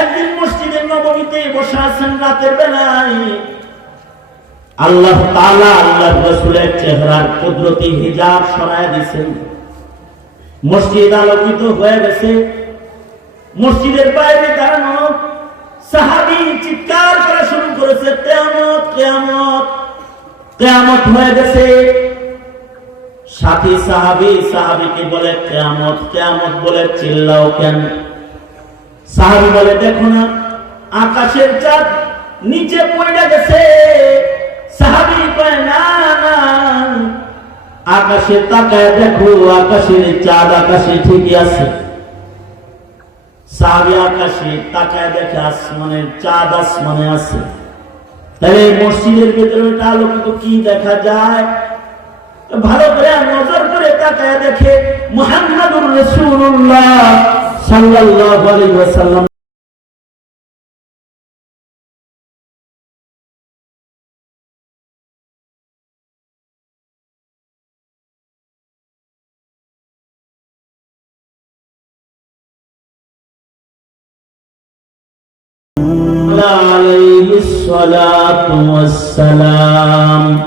একদিন মসজিদের নববীতে বসে আছেন রাতের বেলায়। আল্লাহ তাআলা আল্লাহ রাসূলের চেহারার কুদরতি হিজাব সরায় দিয়েছেন। মসজিদ আলোকিত হয়ে গেছে। মসজিদের বাইরে দাঁড়ানো সাহাবী চিৎকার করা শুরু করেছে, কেয়ামত কেয়ামত কেয়ামত হয়ে গেছে। সাথী সাহাবি সাহাবিকে বলে, কেয়ামত কেয়ামত বলে চিল্লাও কেন? সাহাবি বলে, দেখো না, আকাশের চাঁদ নিচে পড়ে গেছে। সাহাবি কয়, না আকাশে তাকায় দেখো, আকাশের চাঁদ আকাশে ঠিকই আছে। সাহাবি আকাশে তাকায় দেখে আসমানের চাঁদ আসমানে আছে। তাহলে মসজিদের ভেতরে আলোকিত কি দেখা যায়? ভালো করে নজর করে তাকায় দেখে মুহাম্মাদুর রাসূলুল্লাহ সাল্লাল্লাহু আলাইহি ওয়াসাল্লাম عليه الصلاة والسلام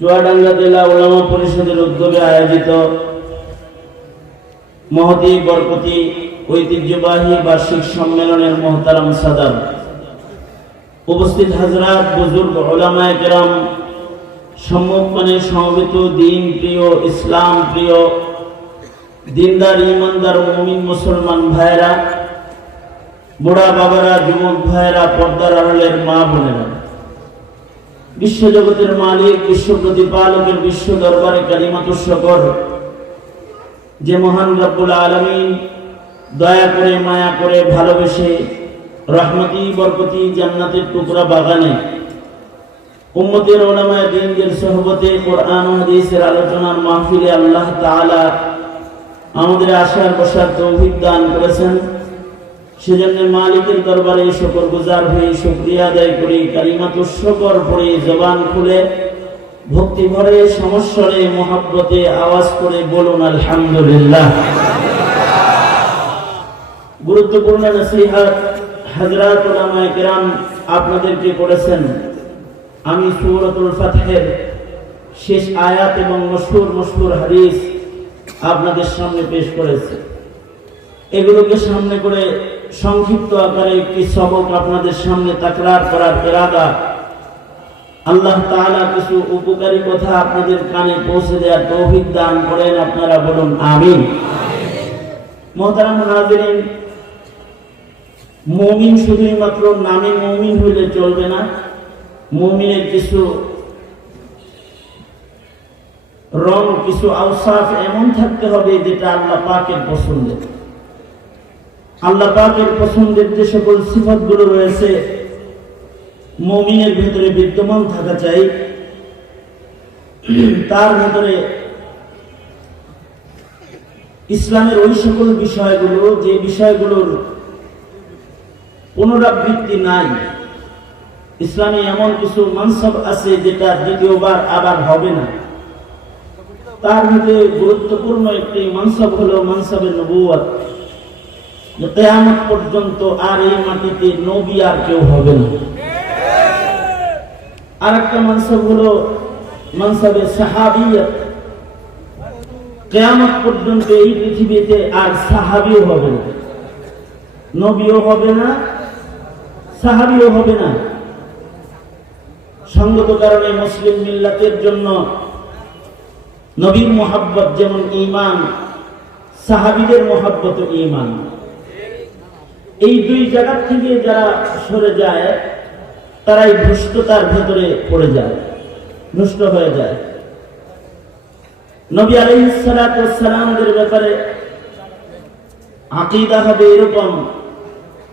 চুয়াডাঙ্গা জেলা ওলামা পরিষদের উদ্যোগে আয়োজিত মহতি বরকতি ঐতিহ্যবাহী বার্ষিক সম্মেলনের মহতারাম সাদার উপস্থিত হাজরাত, বুজুর্গ, ওলামায় কেরাম, সম্মুখমানে সমবেত দিন প্রিয় ইসলাম প্রিয় দিনদার, ইমানদার মুমিন মুসলমান ভাইরা বুড়া বাবারা, যুবক ভাইরা পর্দার আড়ালের মা বোনেরা। বিশ্বজগতের মালিক বিশ্ব প্রতিপালকের বিশ্ব দরবারে কালিমাত যে মহান রব্বুল আলমিন দয়া করে, মায়া করে, ভালোবেসে, রহমতি, বরকতি, জান্নাতের টুকরা বাগানে, উম্মতের ওলামায় দিনদের সহবতে কোরআন হাদিসের আলোচনার মাহফিলে আল্লাহ তাআলা আমাদের আশার বসার তৌফিক দান করেছেন। সেজন্য মালিকের দরবারে শকর গুজার হয়ে শুক্রিয়া আদায় করি কালিমাত শকর পড়ে জবান খুলে, ভক্তি ভরে সমস্বরে, মহাব্বতে আওয়াজ করে বলুন, আলহামদুলিল্লাহ। গুরুত্বপূর্ণ নসিহাত হাজরাত ওলামায়ে কেরাম আপনাদেরকে করেছেন। আমি সূরাতুল ফাতহের শেষ আয়াত এবং মশহুর মশহুর হাদিস আপনাদের সামনে পেশ করেছে। এগুলোকে সামনে করে সংক্ষিপ্ত আকারে একটি সবক আপনাদের সামনে তাকরার করার এরাদা। আল্লাহ তাআলা কিছু উপকারী কথা আপনাদের কানে পৌঁছে দেওয়ার তৌফিক দান করেন, আপনারা বলুন, আমিন। মোহতারাম হাজিরিন, মুমিন শুধুই মাত্র নামে মুমিন হইলে চলবে না। মুমিনের কিছু রং, কিছু আউসাফ এমন থাকতে হবে যেটা আল্লাহ পাকের পছন্দের। আল্লাহ পাকের পছন্দের যে সকল সিফতগুলো রয়েছে, মমিনের ভেতরে বিদ্যমান থাকা চাই। তার ভেতরে ইসলামের ওই সকল বিষয়গুলো, যে বিষয়গুলোর পুনরাবৃত্তি নাই। ইসলামে এমন কিছু মানসব আছে যেটা দ্বিতীয়বার আবার হবে না। তার মধ্যে গুরুত্বপূর্ণ একটি মানসব হলো মানসবের নবুয়াত কেয়ামত পর্যন্ত আর এই মাটিতে নবী আর কেউ হবে না। মানসব হলো মানসবে কেয়ামত পর্যন্ত এই পৃথিবীতে আর সাহাবিও হবে না। নবীও হবে না, সাহাবিও হবে না। সঙ্গত কারণে মুসলিম মিল্লাতের জন্য নবীর মোহাব্বত যেমন ইমান সাহাবিদের মোহাব্বত ইমান এই দুই জায়গা থেকে যারা সরে যায়, তারাই ভ্রষ্টতার ভেতরে পড়ে যায় ভ্রষ্ট হয়ে যায়। নবী আলহিসালামদের ব্যাপারে আকিদা হবে এরকম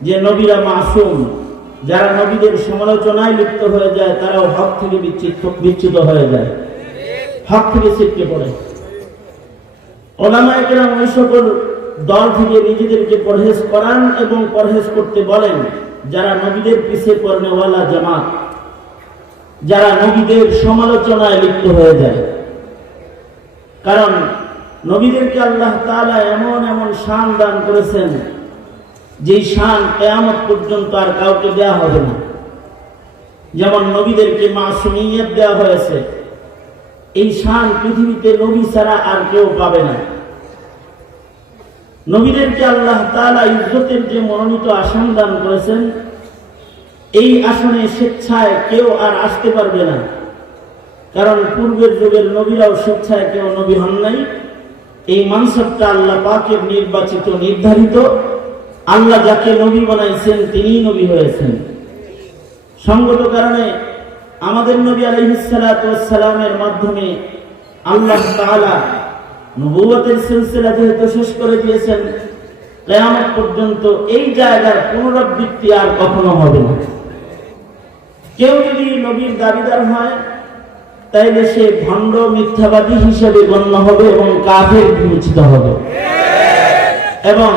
যে নবীরা মাসুম, যারা নবীদের সমালোচনায় লিপ্ত হয়ে যায়, তারাও হক থেকে বিচ্ছিত বিচ্যুত হয়ে যায়। হক থেকে ছিটকে পড়ে। ওলামায় কেরাম ওই সকল দল থেকে নিজেদেরকে পরহেজ করান এবং পরহেজ করতে বলেন, যারা নবীদের পিছে পড়নেওয়ালা জামাত, যারা নবীদের সমালোচনায় লিপ্ত হয়ে যায়। কারণ নবীদেরকে আল্লাহ তাআলা এমন এমন শান দান করেছেন, যেই শান কেয়ামত পর্যন্ত আর কাউকে দেয়া হবে না। যেমন নবীদেরকে মাসুমিয়ত দেওয়া হয়েছে, এই শান পৃথিবীতে নবী ছাড়া আর কেউ পাবে না। নবীদেরকে আল্লাহ তাআলা ইজ্জতের যে মনোনীত আসন দান করেছেন, এই আসনে স্বেচ্ছায় কেউ আর আসতে পারবে না। কারণ পূর্বের যুগের নবীরাও স্বেচ্ছায় কেউ নবী হন নাই। এই মানসবটা আল্লাহ পাকের নির্বাচিত, নির্ধারিত। আল্লাহ যাকে নবী বানাইছেন, তিনিই নবী হয়েছেন। সঙ্গত কারণে আমাদের নবী আলহিসালামের মাধ্যমে আল্লাহ তাআলা নবুয়তের সিলসিলা যেহেতু শেষ করে দিয়েছেন, কেয়ামত পর্যন্ত এই জায়গার পুনরাবৃত্তি আর কখনো হবে না। কেউ যদি নবীর দাবিদার হয়, তাইলে সে ভণ্ড মিথ্যাবাদী হিসেবে গণ্য হবে এবং কাফের বিবেচিত হবে। এবং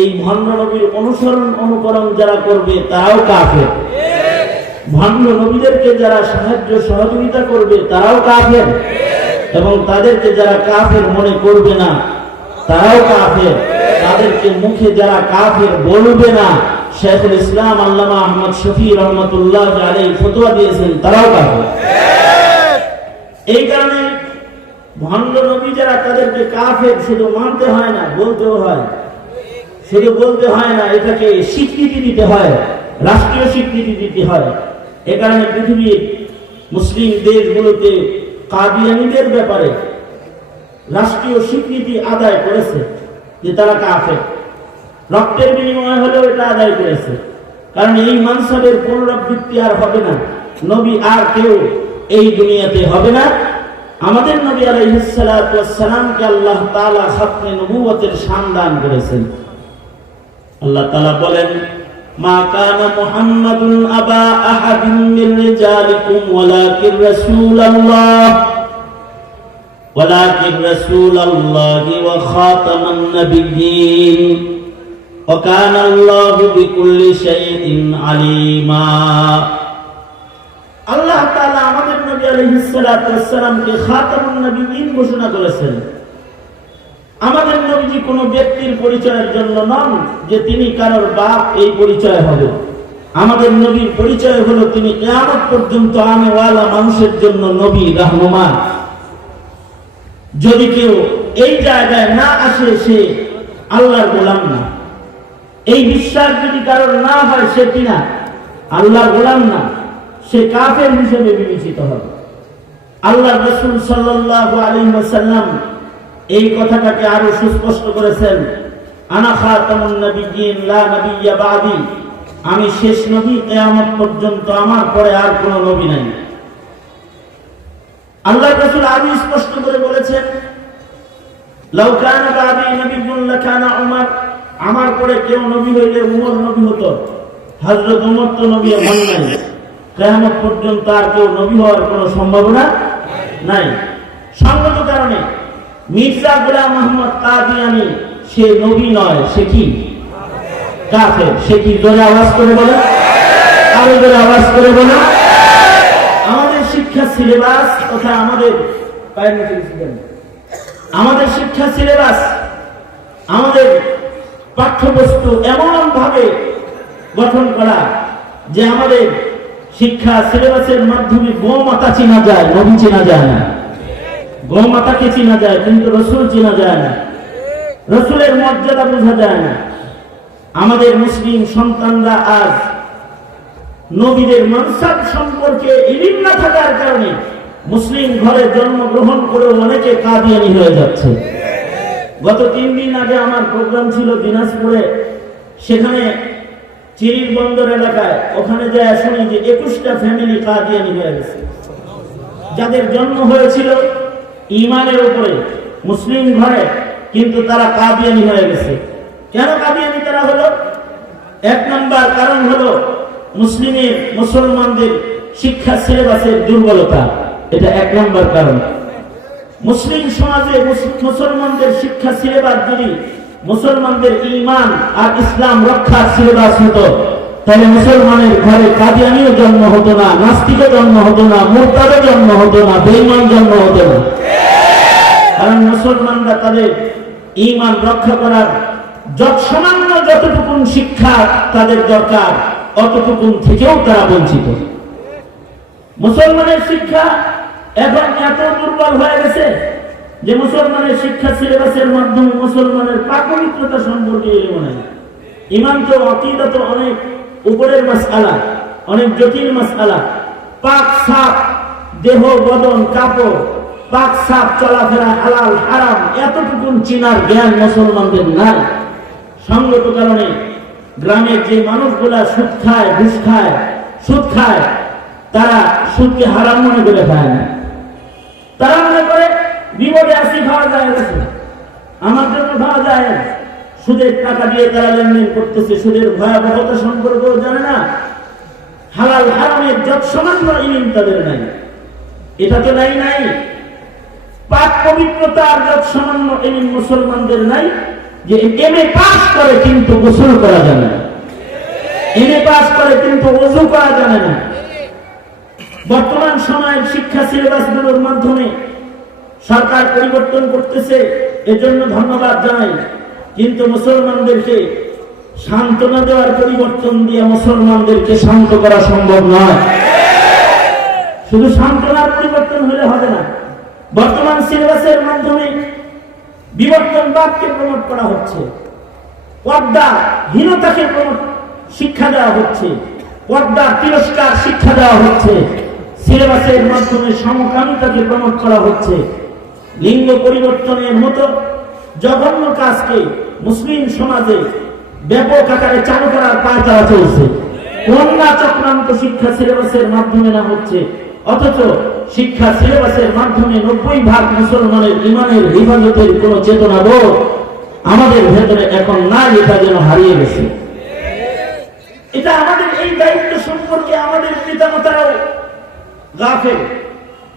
এই ভণ্ড নবীর অনুসরণ অনুকরণ যারা করবে, তারাও কাফের। ভণ্ড নবীদেরকে যারা সাহায্য সহযোগিতা করবে, তারাও কাফের। এবং তাদেরকে যারা কাফের মনে করবে না, তারাও কাফের। তাদেরকে মুখে যারা কাফের বলবে না, শেখুল ইসলাম আল্লামা আহমদ শফি রহমতুল্লাহ আলী ফতোয়া দিয়েছেন, তারাও কাফের। এই কারণে ভণ্ড নবী যারা তাদেরকে কাফের শুধু মানতে হয় না, বলতেও হয়। শুধু বলতে হয় না, এটাকে স্বীকৃতি দিতে হয়, রাষ্ট্রীয় স্বীকৃতি দিতে হয়। এ কারণে পৃথিবীর মুসলিম দেশগুলোতে কাদিয়ানিদের ব্যাপারে রাষ্ট্রীয় স্বীকৃতি আদায় করেছে যে তারা কাফের। রক্তের বিনিময়ে হলেও এটা আদায় করেছে। কারণ এই মানসাবের পুনরাবৃত্তি আর হবে না। নবী আর কেউ এই দুনিয়াতে হবে না। আমাদের নবী আলাইহিসসালামকে আল্লাহ তাআলা খাতমে নবুয়তের সান দান করেছেন। আল্লাহ তালা বলেন মা কানা মুহাম্মাদুন আবা আহাদিন মির রিজালিকুম ওয়ালাকিন রাসূলুল্লাহ ولكن رسول الله وخاتم النبيين وكان الله بكل شيء عليما আল্লাহ তাআলা আমাদের নবী আলাইহিস সালাতু ওয়াসসালামকে খাতামুন নবিয়্যিন ঘোষণা করেছেন আমাদের নবীজি কোনো ব্যক্তির পরিচয়ের জন্য নন যে তিনি কারোর বাপ এই পরিচয় হবে। আমাদের নবীর পরিচয় হলো তিনি কিয়ামত পর্যন্ত আনেওয়ালা মানুষের জন্য নবী, রাহমান। যদি কেউ এই জায়গায় না আসে, সে আল্লাহর গোলাম না। এই বিশ্বাস যদি কারোর না হয়, সে কিনা? আল্লাহর গোলাম না। সে কাফের হিসেবে বিবেচিত হবে। আল্লাহ রসুল সাল্লাল্লাহু আলাইহি ওয়াসাল্লাম এই কথাটাকে আরও সুস্পষ্ট করেছেন আমি শেষ নবী, কিয়ামত পর্যন্ত আমার পরে আর কোন নবী নাই। আল্লাহ রসুল আরও স্পষ্ট করে বলেছেন, লাউ কানা বাদি নবিয়্যুন লাকানা উমর। আমার পরে কেউ নবী হইলে উমর নবী হতো, হযরত উমর তো নবী হন নাই। কিয়ামত পর্যন্ত আর কেউ নবী হওয়ার কোনো সম্ভাবনা নাই। সঙ্গত কারণে মির্জা গোলাম মোহাম্মদ কাদিয়ানি সে নবী নয়, সে কি? কাফের। সে কি জোরে আওয়াজ করে বলে? আরও জোরে আওয়াজ করে বলে? আমাদের শিক্ষা সিলেবাস তথা আমাদের। আমাদের শিক্ষা সিলেবাস, আমাদের পাঠ্যবস্তু এমন ভাবে গঠন করা যে আমাদের শিক্ষা সিলেবাসের মাধ্যমে গোমাতা চেনা যায়, নবী চেনা যায় না। গৌমাতাকে চেনা যায়, কিন্তু রসুল চেনা যায় না। রসুলের মর্যাদা বোঝা যায় না। আমাদের মুসলিম সন্তানরা আজ নবীদের মানসাব সম্পর্কে ইলিম না থাকার কারণে মুসলিম ঘরে জন্মগ্রহণ করে অনেকে কাদিয়ানি হয়ে যাচ্ছে। গত তিন দিন আগে আমার প্রোগ্রাম ছিল দিনাজপুরে। সেখানে চিরির বন্দর এলাকায়। ওখানে যে শুনি যে একুশটা ফ্যামিলি কাদিয়ানি হয়ে গেছে। যাদের জন্ম হয়েছিল ইমানের উপরে মুসলিম ঘরে কিন্তু তারা কাদিয়ানি হয়ে গেছে। কেন কাদিয়ানি তারা হলো? এক নম্বর কারণ হলো মুসলিমের, মুসলমানদের শিক্ষা সিলেবাসের দুর্বলতা। এটা এক নম্বর কারণ। মুসলিম সমাজে মুসলমানদের শিক্ষা সিলেবাস যদি মুসলমানদের ইমান আর ইসলাম রক্ষার সিলেবাস হতো তাহলে মুসলমানের ঘরে কাদিয়ানিও জন্ম হতো না, নাস্তিকও জন্ম হতো না, মোরতাদও জন্ম হতো না বেইমান জন্ম হতো না। কারণ মুসলমানরা তাদের ইমান রক্ষা করার যত সামান্য যতটুকুন শিক্ষা তাদের দরকার, অতটুকুন থেকেও তারা বঞ্চিত। মুসলমানের শিক্ষা এখন এত দুর্বল হয়ে গেছে যে মুসলমানের শিক্ষা সিলেবাসের মাধ্যমে মুসলমানের পাকমিত্রতা সম্পর্কে এলেও নাই। ইমান তো অতীত অনেক উপরের মাসআলা, অনেক জটিল মাসআলা। পাক সাপ, দেহ, বদন, কাপড়, পাক সাপ চলাফেরা হালাল, হারাম, এতটুকুন চিনার জ্ঞান মুসলমানদের নাই। সঙ্গত কারণে গ্রামের যে মানুষগুলা সুদ খায় ঘুষ খায়, সুদ খায়, তারা সুদকে হারাম মনে করে খায় না। তারা মনে করে, বিপদে আসি, খাওয়া যায় আমার জন্য খাওয়া যায়। সুদের টাকা দিয়ে তারা লেনদেন করতেছে, সুদের ভয়াবহতা সম্পর্কেও জানে না। হালাল হারামের যত সামান্য ইলিম তাদের নাই। এটা তো নাই নাই। পাক পবিত্রতার যত সামান্য ইলিম মুসলমানদের নাই যে এম এ পাস করে কিন্তু গোসল করা জানে না। এম এ পাস করে কিন্তু ওযু করা জানে না। বর্তমান সময়ের শিক্ষা সিলেবাসগুলোর মাধ্যমে সরকার পরিবর্তন করতেছে, এজন্য ধন্যবাদ জানাই। কিন্তু মুসলমানদেরকে সান্ত্বনা দেওয়ার পরিবর্তন দিয়ে মুসলমানদেরকে শান্ত করা সম্ভব নয়। শুধু সান্ত্বনার পরিবর্তন হলে হবে না, বর্তমান সিলেবাসের মাধ্যমে বিবর্তনবাদকে প্রমোট করা হচ্ছে। পর্দা হীনতাকে প্রমোট শিক্ষা দেওয়া হচ্ছে। পর্দা তিরস্কার শিক্ষা দেওয়া হচ্ছে। সিলেবাসের মাধ্যমে সমকামিতাকে প্রমোট করা হচ্ছে। লিঙ্গ পরিবর্তনের মতো জঘন্য কাজকে মুসলিম সমাজে ব্যাপক আকারে চালু করার পায়তারা চলছে। কন্যা চক্রান্ত শিক্ষা সিলেবাসের মাধ্যমে না হচ্ছে। অথচ শিক্ষা সিলেবাসের মাধ্যমে নব্বই ভাগ মুসলমানের ইমানের হেফাজতের কোন চেতনা বোধ আমাদের ভেতরে এখন না এটা যেন হারিয়ে গেছে। এটা আমাদের এই দায়িত্ব সম্পর্কে আমাদের পিতামাতারাও গাফেল।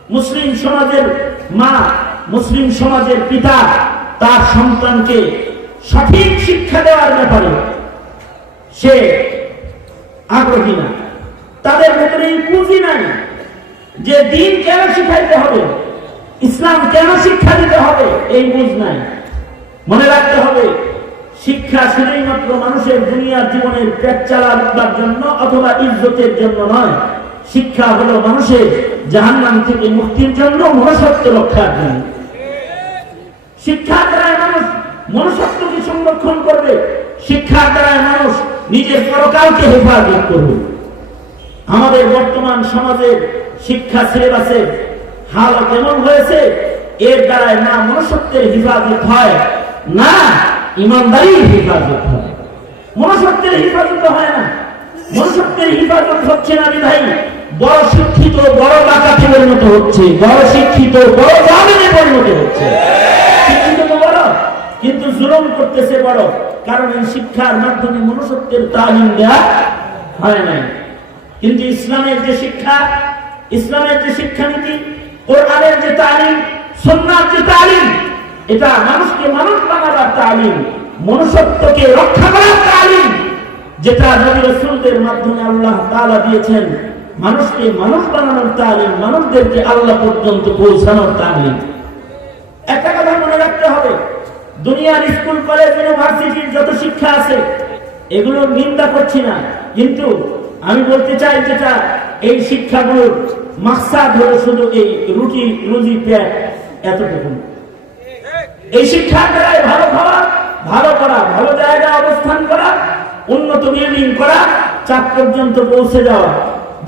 মুসলিম সমাজের মা, মুসলিম সমাজের পিতা তার সন্তানকে সঠিক শিক্ষা দেওয়ার ব্যাপারে সে আগ্রহী না। তাদের ভেতরে পুঁজি নাই যে দিন কেন শিখাইতে হবে, ইসলাম কেন শিক্ষা দিতে হবে, এই বুঝ নাই। মনে রাখতে হবে, শিক্ষা শুধুই মাত্র মানুষের দুনিয়ার জীবনের পেট চালাবার জন্য অথবা ইজ্জতের জন্য নয়। শিক্ষা হলো মানুষের জাহান্নাম থেকে মুক্তির জন্য মনুষ্যত্ব রক্ষার জন্য। শিক্ষার দ্বারা মানুষ মনুষ্যত্বকে সংরক্ষণ করবে। শিক্ষার দ্বারা মানুষ নিজের পরকালকে হেফাজত করবে। আমাদের বর্তমান সমাজের শিক্ষা সিলেবাসের হাল কেমন হয়েছে, এর দ্বারা না মনুষ্যত্বের হেফাজত হয়, না ইমানদারির হেফাজত হয়। মনুষ্যত্বের হেফাজত হয় না। মনুষ্যত্বের হেফাজত হচ্ছে না বিধাই বড় শিক্ষিত, বড় ডাকাতে পরিণত হচ্ছে, বড় শিক্ষিত, বড় জামিনে পরিণত হচ্ছে। কিন্তু জুলুম করতেছে বড়। কারণ এই শিক্ষার মাধ্যমে মনুষ্যত্বের তালিম দেওয়া হয় নাই। কিন্তু ইসলামের যে শিক্ষা, ইসলামের যে শিক্ষানীতি, কোরআনের যে তালিম সন্ন্যার যে তালিম, এটা মানুষকে মানুষ বানাবার তালিম, মনুষ্যত্বকে রক্ষা করার তালিম, যেটা নবী রসুলদের মাধ্যমে আল্লাহ তালা দিয়েছেন, মানুষকে মানুষ বানানোর তালিম, মানুষদেরকে আল্লাহ পর্যন্ত পৌঁছানোর তালিম। একটা কথা মনে রাখতে হবে দুনিয়ার স্কুল, কলেজ, ইউনিভার্সিটির যত শিক্ষা আছে, এগুলো নিন্দা করছি না। কিন্তু আমি বলতে চাই যেটা এই শিক্ষাগুলোর মাকসাদ হলো শুধু এই রুটি, রুজি, পেট এতটুকু এই শিক্ষার দ্বারাই ভালো খাওয়া, ভালো করা, ভালো জায়গায় অবস্থান করা, উন্নত বিল্ডিং করা, চাপ পর্যন্ত পৌঁছে যাওয়া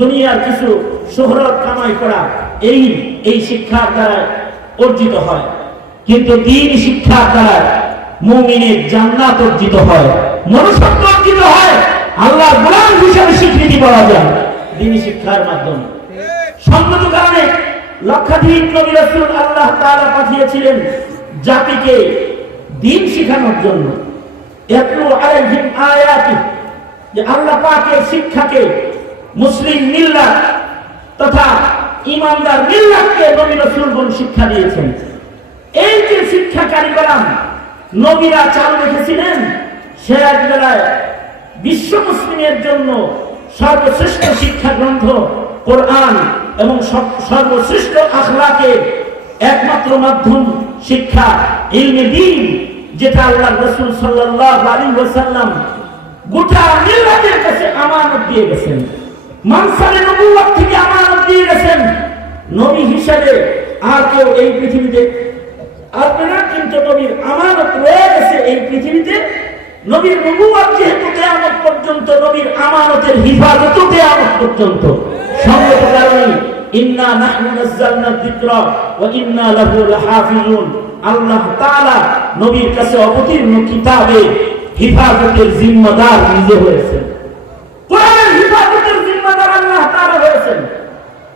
দুনিয়ার কিছু শোহরত কামাই করা, এই এই শিক্ষার দ্বারা অর্জিত হয়। কিন্তু দিন শিক্ষার দ্বারা মুমিনের জান্নাত অর্জিত হয়, মনুষ্যত্ব অর্জিত হয় আল্লাহ গোলাম হিসাবে স্বীকৃতি পাওয়া যায় দিন শিক্ষার মাধ্যমে। সঙ্গত কারণে লক্ষাধিক নবী রাসূল আল্লাহ তাআলা পাঠিয়েছিলেন জাতিকে দিন শেখানোর জন্য। ইয়াতলু আলাইহিম আয়াতি, যে আল্লাহ পাকের শিক্ষাকে মুসলিম মিল্লাত তথা ইমানদার মিল্লাতকে নবী রাসূলগণ শিক্ষা দিয়েছেন। এই যে শিক্ষা কারিগরাম নবীরা চালু রেখেছিলেন, সে এক বেলায় বিশ্ব মুসলিমের জন্য সর্বশ্রেষ্ঠ শিক্ষা গ্রন্থ, কোরআন এবং সর্বশ্রেষ্ঠ আখলাকের একমাত্র মাধ্যম শিক্ষা, ইলমে দিন, যেটা আল্লাহ রসুল সাল্লাল্লাহু আলাইহি ওয়াসাল্লাম গোটা মিল্লাতের কাছে আমানত দিয়ে গেছেন। মানসারে নবুয়ত থেকে আমানত দিয়ে গেছেন। নবী হিসেবে আর কেউ এই পৃথিবীতে না কিন্তু নবীর আমানত রয়ে গেছে এই পৃথিবীতে। নবীর নবুয়াত যেহেতু কেয়ামত পর্যন্ত, নবীর আমানতের হিফাজত কেয়ামত পর্যন্ত। সঙ্গত কারণে ইন্না নাহনু ওয়া ইন্না লাহু লাহাফিজুন। আল্লাহ তাআলা নবীর কাছে অবতীর্ণ কিতাবে হিফাজতের জিম্মাদার নিজে হয়েছেন। কোরআনের হিফাজতের জিম্মাদার আল্লাহ তাআলা হয়েছেন।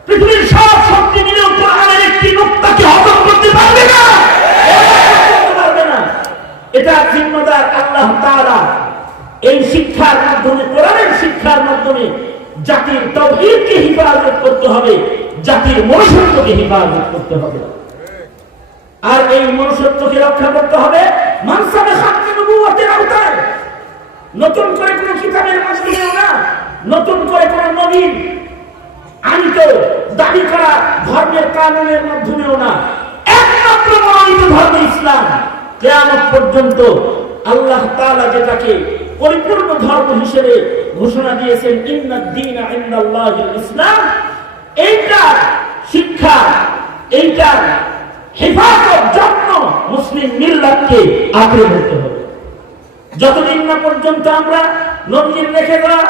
পৃথিবীর সব শক্তি মিলেও কোরআনের একটি নোক্তাকে হজম করতে পারবে না। এটা জিম্মাদার আল্লাহ এই শিক্ষার মাধ্যমে, কোরআনের শিক্ষার মাধ্যমে জাতির তৌহিদকে হিফাজত করতে হবে, জাতির মনুষ্যত্বকে হিফাজত করতে হবে। আর এই মনুষ্যত্বকে রক্ষা করতে হবে মানসাবে খাতমে নবুয়তের আওতায়। নতুন করে কোনো কিতাবের মাধ্যমেও না নতুন করে কোনো নবীন আনিত, দাবি করা ধর্মের কানুনের মাধ্যমেও না। একমাত্র ধর্ম ইসলাম। কেয়ামত পর্যন্ত আল্লাহ তাআলা যেটাকে পরিপূর্ণ ধর্ম হিসেবে ঘোষণা দিয়েছেন ইন্নাদ দীন ইসলাম এইটা শিক্ষা, এইটার হেফাজত যত্ন মুসলিম মিল্লাতকে আঁকড়ে ধরতে হবে। যতদিন না পর্যন্ত আমরা নবীর রেখে দেওয়া,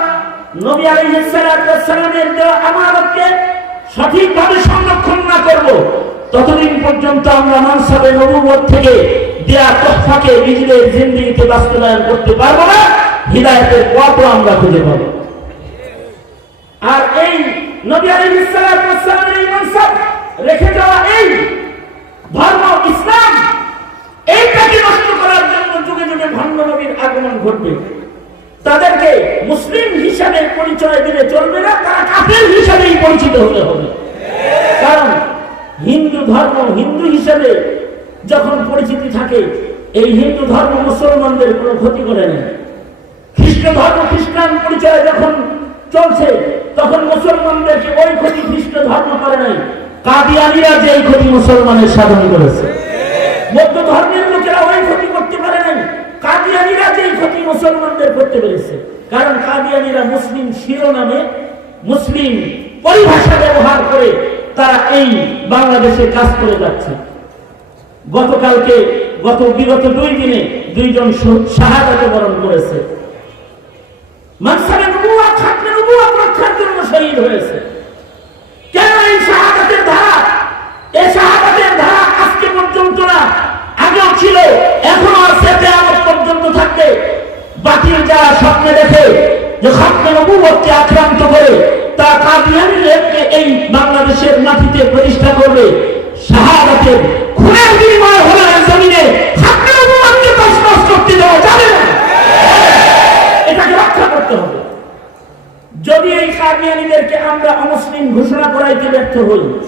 নবী আলাইহিসসালামের দেওয়া আমানতকে সঠিকভাবে সংরক্ষণ না করব, ততদিন পর্যন্ত আমরা মানসাবে নবুয়ত থেকে দেয়া তহফাকে নিজেদের জিন্দিগিতে বাস্তবায়ন করতে পারব না, হৃদায়তের পথও আমরা খুঁজে পাবো। আর এই নবী মানসাব রেখে দেওয়া এই ধর্ম, ইসলাম, এইটাকে নষ্ট করার জন্য যুগে যুগে ভণ্ড নবীর আগমন ঘটবে। তাদেরকে মুসলিম হিসাবে পরিচয় দিলে চলবে না, তারা কাফের হিসাবেই পরিচিত হতে হবে। কারণ হিন্দু ধর্ম হিন্দু হিসাবে যখন পরিচিতি থাকে, এই হিন্দু ধর্ম মুসলমানদের কোনো ক্ষতি করে না। খ্রিস্ট ধর্ম, খ্রিস্টান পরিচয় যখন চলছে, তখন মুসলমানদেরকে ওই ক্ষতি খ্রিস্ট ধর্ম করে নাই? কাদিয়ানিরা যে এই ক্ষতি মুসলমানের সাধন করেছে। বৌদ্ধ ধর্মের লোকেরা ওই ক্ষতি করতে পারে নাই। কাদিয়ানিরা যে ক্ষতি মুসলমানদের করতে পেরেছে। কারণ কাদিয়ানিরা মুসলিম শিরোনামে মুসলিম পরিভাষা ব্যবহার করে তারা এই বাংলাদেশে কাজ করে যাচ্ছে। গতকালকে, গত বিগত দুই দিনে দুইজন শাহাদাতে বরণ করেছে। মানসারে নবুয়া খাতমে নবুয়া রক্ষার জন্য শহীদ হয়েছে। কেন এই শাহাদাতের ধারা? এই শাহাদাতের ধারা আজকে পর্যন্ত না ছিল পর্যন্ত থাকবে। বাতিল যারা স্বপ্নে দেখে যে খাতমে নবুয়তকে আক্রান্ত করে তা কাদিয়ানিদেরকে এই বাংলাদেশের মাটিতে প্রতিষ্ঠা করবে। শাহাদাতের খুনের বিনিময় হলো জমিনে খাতমে নবুয়তকে তছনছ করতে দেওয়া যাবে না। এটাকে রক্ষা করতে হবে। যদি এই কাদিয়ানিদেরকে আমরা অমুসলিম ঘোষণা করাইতে ব্যর্থ হই,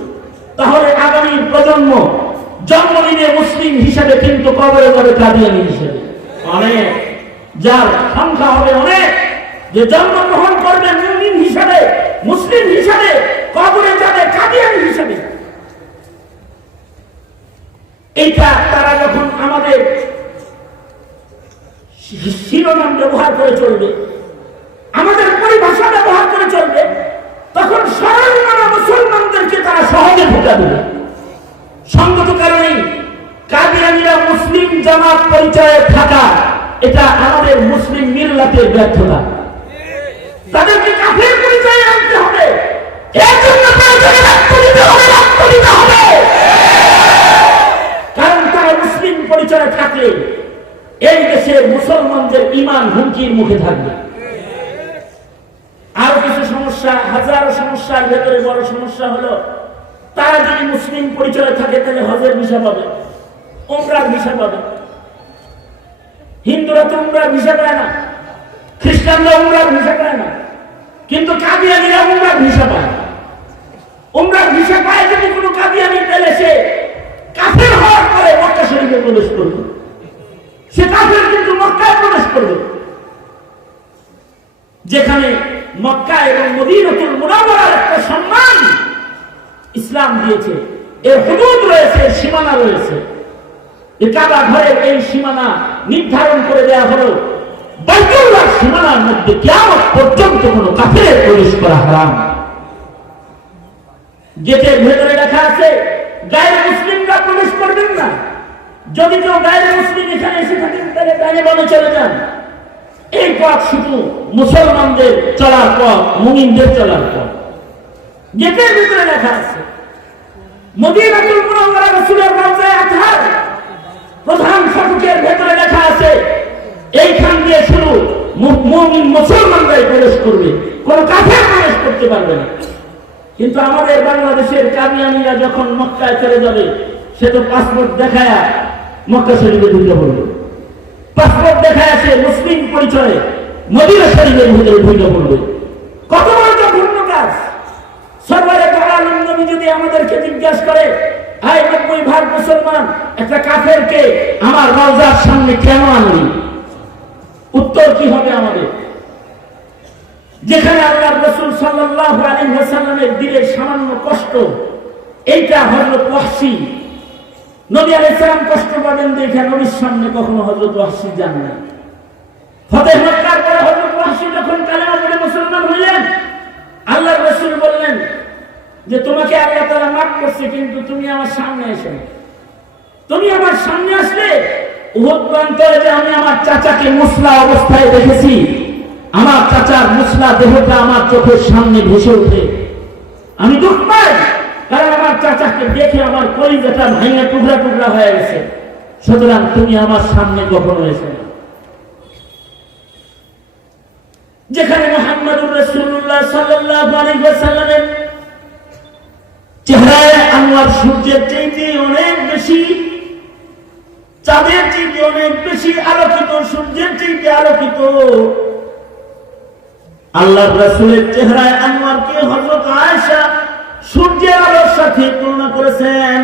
তাহলে আগামী প্রজন্ম জন্মদিনে মুসলিম হিসেবে কিন্তু কবরে যাবে কাদিয়ানি হিসেবে। অনেক। যার সংখ্যা হবে অনেক। যে জন্মগ্রহণ করবে মুমিন হিসেবে, মুসলিম হিসেবে, কবরে যাবে কাদিয়ানি হিসেবে। এইটা তারা যখন আমাদের শিরোনাম ব্যবহার করে চলবে, আমাদের পরিভাষা ব্যবহার করে চলবে, তখন সরল মানা মুসলমানদেরকে তারা সহজে ঢোকা দেবে। সঙ্গত কারণেই জামাত পরিচয়ে থাকা, এটা আমাদের মুসলিম মিল্লাতের ব্যর্থতা। তাদেরকে কাফের পরিচয়ে আনতে হবে। এর জন্য প্রয়োজনে রক্ত দিতে হবে, রক্ত দিতে হবে। কারণ মুসলিম পরিচয়ে থাকলে এই দেশের মুসলমানদের ইমান হুমকির মুখে থাকবে। আরও কিছু সমস্যা, হাজারো সমস্যার ভেতরে বড় সমস্যা হলো, তারা যদি মুসলিম পরিচয় থাকে, তাহলে হজের ভিসা পাবে ওমরার ভিসা পাবে। হিন্দুরা তো উমরার ভিসা পায় না, খ্রিস্টানরা উমরার ভিসা পায় না, কিন্তু কাদিয়ানিরা উমরার ভিসা পায় উমরার ভিসা পায় যদি কোনো কাদিয়ানি পেলে সে শরীফে প্রবেশ করবে সে কাফের কিন্তু মক্কায় প্রবেশ করবে যেখানে মক্কা এবং মদিনাতুল মুনাওয়ারার একটা সম্মান ইসলাম দিয়েছে। এর হুদুদ রয়েছে সীমানা রয়েছে। এই কাবা ঘরের এই সীমানা নির্ধারণ করে দেয়া হলো। বাইতুল্লাহ সীমানার মধ্যে কিয়ামত পর্যন্ত কোনো কাফের প্রবেশ করা হারাম। গেটের ভেতরে লেখা আছে, গায়ের মুসলিমরা প্রবেশ করবেন না। যদি কেউ গায়ে মুসলিম এখানে এসে থাকেন তাহলে ডানে বামে চলে যান। এই পথ শুধু মুসলমানদের চলার পথ, মুমিনদের চলার পথ। গেটের ভিতরে লেখা আছে, মদিনাতুল মুনাওয়ারা রাসূলের রওজায়ে আতহার প্রধান ফটকের ভেতরে লেখা আছে, এইখান দিয়ে শুরু মুমিন মুসলমানরাই প্রবেশ করবে। কোন কাফের প্রবেশ করতে পারবে না। কিন্তু আমাদের বাংলাদেশের কামিয়ানিরা যখন মক্কায় চলে যাবে সে তো পাসপোর্ট দেখায় মক্কা শরীফে ঢুকে পড়বে পাসপোর্ট দেখায় সে মুসলিম পরিচয়ে মদিনা শরীফের ভিতরে ঢুকে পড়বে কত বড় জঘন্য কাজ। সরবারে আলম যদি আমাদেরকে জিজ্ঞাসা করে হাই নব্বই ভাগ মুসলমান, একটা কাফেরকে আমার রওজার সামনে কেন আনলি? উত্তর কি হবে আমাদের? যেখানে আল্লাহ রসুল সাল্লাহ আলী হাসানের দিলের সামান্য কষ্ট, এইটা হজরত ওয়াসি নবী আলাইসালাম কষ্ট পাবেন দেখে নবীর সামনে কখনো হজরত ওয়াসি যান নাই। ফতেহ মক্কার পরে হজরত ওয়াসি যখন কালেমা পড়ে মুসলমান হইলেন আল্লাহ রসুল বললেন যে, তোমাকে আল্লাহ তারা মাফ করছে, কিন্তু তুমি আমার সামনে এসো। তুমি আমার সামনে আসলে উহুদ যে আমি আমার চাচাকে মুসলা অবস্থায় দেখেছি। আমার চাচার মুসলা দেহটা আমার চোখের সামনে ভেসে ওঠে। আমি দুঃখ পাই। কারণ আমার চাচাকে দেখে আমার কলিজাটা ভেঙে টুকরা টুকরা হয়ে গেছে। সুতরাং তুমি আমার সামনে কখনো এসে না। যেখানে মোহাম্মদুর রাসূলুল্লাহ সাল্লাল্লাহু আলাইহি ওয়াসাল্লামের চেহারায় আনোয়ার সূর্যের চাইতে অনেক বেশি, চাঁদের চাইতে অনেক বেশি আলোকিত, সূর্যের চাইতে আলোকিত আল্লাহ রাসূলের চেহারায় আনোয়ারকে হযরত আয়েশা সূর্যের আলোর তুলনা করেছেন।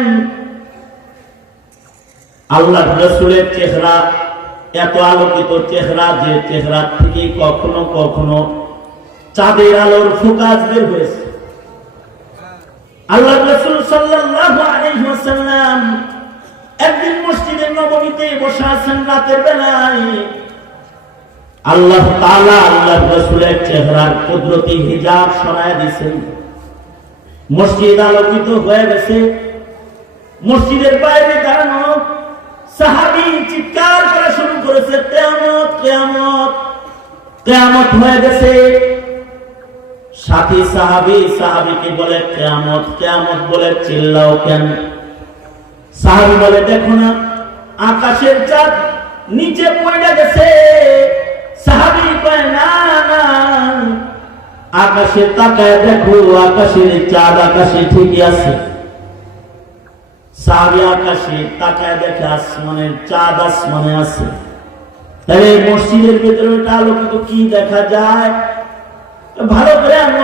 আল্লাহ রাসূলের চেহারা, এত আলোকিত চেহারা যে চেহারা থেকে কখনো কখনো চাঁদের আলোর ফোকাস বের হয়েছে। আল্লাহ রাসূল ওয়াসাল্লাম একদিন মসজিদে নববীতে বসে আছেন রাতের বেলায়। আল্লাহ তাআলা আল্লাহ রাসূলের চেহারার কুদরতি হিজাব সরায় দিয়েছেন। মসজিদ আলোকিত হয়ে গেছে। মসজিদের বাইরে দাঁড়ানো সাহাবী চিৎকার করা শুরু করেছে, কিয়ামত কিয়ামত কিয়ামত হয়ে গেছে। সাথী সাহাবি সাহাবিকে বলে, কেয়ামত কেয়ামত বলে চিল্লাও কেন? সাহাবি বলে, দেখো না, আকাশের চাঁদ নিচে পড়ে গেছে। সাহাবি কয়, না না আকাশে তাকায় দেখো, আকাশের চাঁদ আকাশে ঠিকই আছে। সাহাবি আকাশে তাকায় দেখে আসমানের চাঁদ আসমানে আছে। তাহলে মসজিদের ভেতরে আলোকিত কি দেখা যায়? ভালো করে